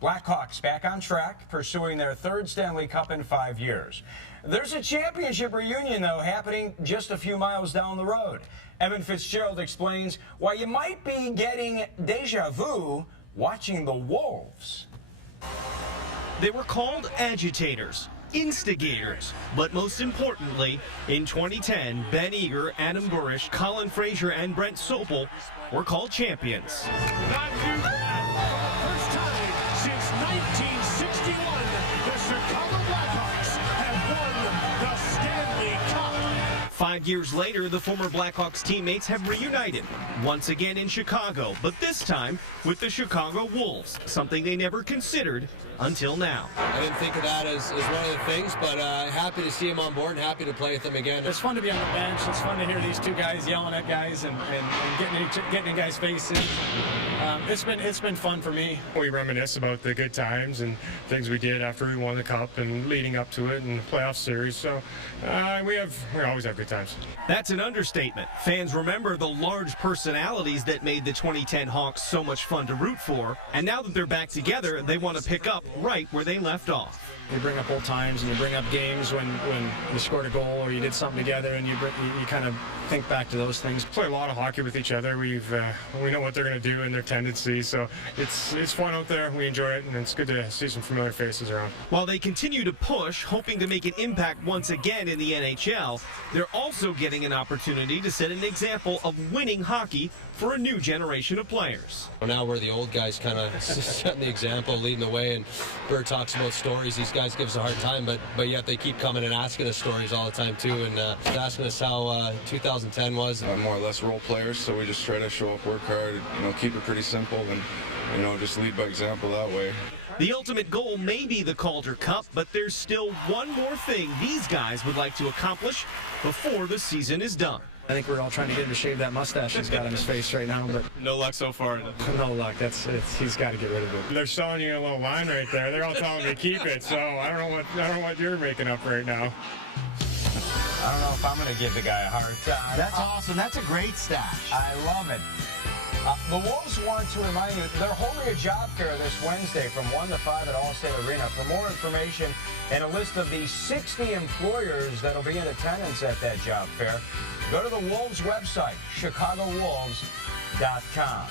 Blackhawks back on track, pursuing their third Stanley Cup in 5 years. There's a championship reunion, though, happening just a few miles down the road. Fitzgerald explains why you might be getting deja vu watching the Wolves. They were called agitators, instigators, but most importantly, in 2010, Ben Eager, Adam Burish, Colin Fraser, and Brent Sopel were called champions. Not too bad. First time since 1961, the Chicago Blackhawks have won the Stanley Cup. 5 years later, the former Blackhawks teammates have reunited, once again in Chicago, but this time with the Chicago Wolves, something they never considered until now. I didn't think of that as one of the things, but happy to see him on board and happy to play with him again. It's fun to be on the bench. It's fun to hear these two guys yelling at guys and getting in guys' faces. It's been fun for me. We reminisce about the good times and things we did after we won the Cup and leading up to it and the playoff series. So we always have good times. That's an understatement. Fans remember the large personalities that made the 2010 Hawks so much fun to root for, and now that they're back together, they want to pick up right where they left off. You bring up old times and you bring up games when you scored a goal or you did something together, and you kind of think back to those things. Play a lot of hockey with each other. We know what they're going to do and their tendencies, so it's fun out there. We enjoy it, and it's good to see some familiar faces around. While they continue to push, hoping to make an impact once again in the NHL, they're also getting an opportunity to set an example of winning hockey for a new generation of players. Now we're the old guys kind of setting the example, leading the way, and Bird talks about stories. These guys give us a hard time, but yet they keep coming and asking us stories all the time too, and asking us how 2010 was. More or less role players, so we just try to show up, work hard, keep it pretty simple, and just lead by example that way. The ultimate goal may be the Calder Cup, but there's still one more thing these guys would like to accomplish before the season is done. I think we're all trying to get him to shave that mustache he's got on his face right now, but No luck so far. no luck. He's got to get rid of it. They're selling you a little line right there. They're all telling me to keep it, so I don't know what you're making up right now. I don't know if I'm going to give the guy a hard time. That's awesome. That's a great stash. I love it. The Wolves want to remind you, they're holding a job fair this Wednesday from 1 to 5 at Allstate Arena. For more information and a list of the 60 employers that will be in attendance at that job fair, go to the Wolves website, chicagowolves.com.